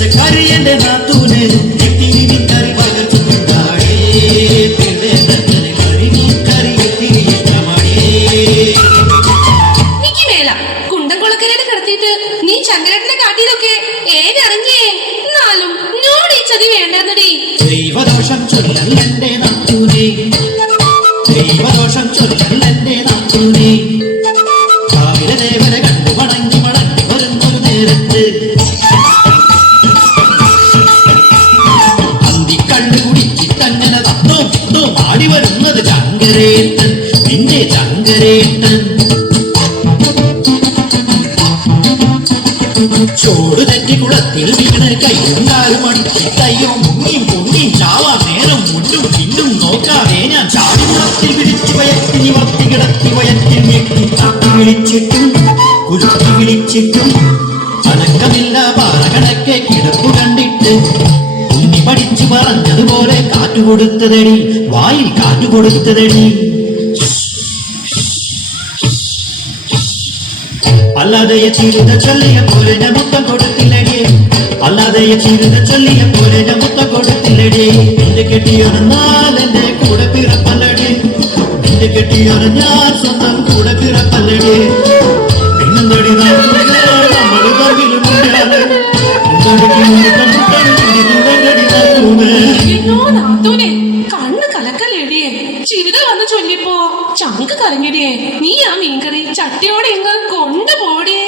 പച്ചക്കറി എന്റെ നാത്തൂന് എത്തിരി കറി പകർത്തുണ്ടാടേ തിരുവേന്ദ്രന് കറി കറി എത്തിരി ഇഷ്ടമാടേ. എനിക്ക് മേല കുണ്ടംകുളക്കരയിൽ കിടത്തിയിട്ട് നീ ചങ്ങരട്ടിനെ കാട്ടിയതൊക്കെ ഏതറിഞ്ഞേ. എന്നാലും നോട് ഈ ചതി വേണ്ടെന്നടി. ദൈവദോഷം ചൊല്ലൽ എന്റെ നാത്തൂനെ, ദൈവദോഷം ചൊല്ലൽ എന്റെ നാത്തൂനെ. രാവിലെ ദേവരെ കണ്ടു മടങ്ങി മടങ്ങി വരുന്നൊരു നേരത്ത് അന്തിക്കള്ളു കുടിച്ചിട്ടങ്ങനെ തന്നോ കിട്ടോ പാടി വരുന്നത് ചങ്കരേട്ടൻ, നിന്റെ ചങ്കരേട്ടൻ. ചോട് തെറ്റി കുളത്തിൽ വീണ് കയ്യും കാലും അടിച്ച് കയ്യോ മുങ്ങിയും പൊങ്ങിയും ചാവാ നേരം മുന്നും പിന്നും നോക്കാതെ ഞാൻ ചാടി നിറത്തിൽ പിടിച്ചു വയറ്റി നിവർത്തി കിടത്തി വയറ്റിൽ ഞെട്ടി തട്ടി വിളിച്ചിട്ടും കുരുത്തി വിളിച്ചിട്ടും അനക്കമില്ല പാറകണക്കെ കിടപ്പു കണ്ടിട്ട് ഉണ്ണി പഠിച്ചു പറഞ്ഞതുപോലെ കാറ്റുകൊടുത്തതടി, വായിൽ കാറ്റുകൊടുത്തതടി. അല്ലാതെ ചിരുത ചൊല്ലിയ പോലെ ഞാൻ മുത്തം കൊടുത്തില്ലടിയേ, അല്ലാതെ ചിരുത ചൊല്ലിയ പോലെ ഞാൻ മുത്തം കൊടുത്തില്ലടിയേ. എന്റെ കെട്ടിയൊരെന്നാൽ എന്റെ കൂടെ പിറപ്പല്ലടിയേ, എന്റെ കെട്ടിയൊരെഞ്ഞാൽ സ്വന്തം കൂടെ പിറപ്പല്ലടിയേ. പിന്നെന്തടി നമ്മള് തമ്മിലും കണ്ണ് കലക്കല്ലേടിയേ. ചിരിത വന്ന് ചൊല്ലിപ്പോ ചങ്ക് കലങ്ങിടിയേ. നീ ആ മീൻകറി ചട്ടിയോടെ എങ്ങ് കൊണ്ടുപോടിയേ.